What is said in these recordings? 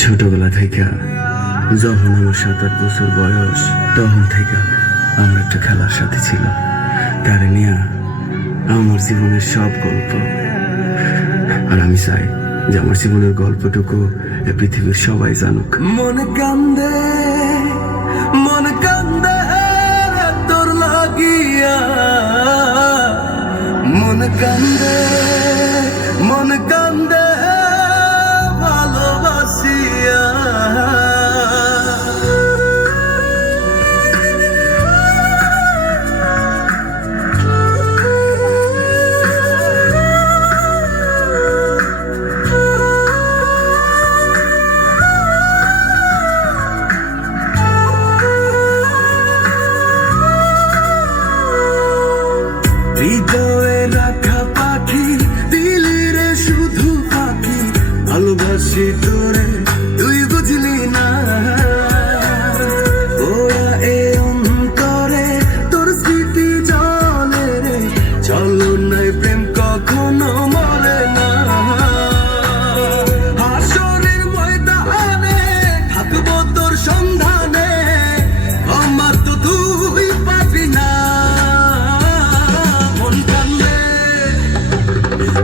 ছোটবেলা থেকে, যখন আমার সাত আট বছর বয়স, তখন থেকে আমার একটা খেলার সাথে ছিল তারে নিয়ে আমার জীবনের সব গল্প। আর আমি চাই যে আমার জীবনের গল্পটুকু পৃথিবীর সবাই জানুক। মন কান্দে মন কান্দে তোর লাগিয়া। মন কান্দে হৃদয়ে রাখা পাখি দিলি রে শুধু পাখি ভালোবাসি তোরে।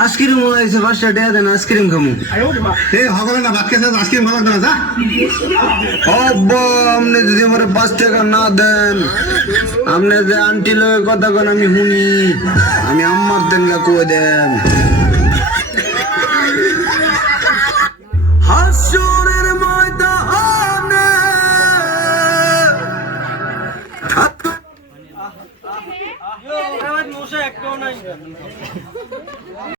আইসক্রিম হয়েছে পাঁচটা টাকা দেন আইসক্রিম খামু। এই হগলে না ভাত খেয়েছে আইসক্রিম ভালো না যা। আব্বা আপনি যদি আমার পাঁচ টাকা না দেন আপনি যে আন্টি লগে কথা কন আমি শুনি। আমি আম্মার দেনগা কয়ে দেন। হাসরের ময়দানে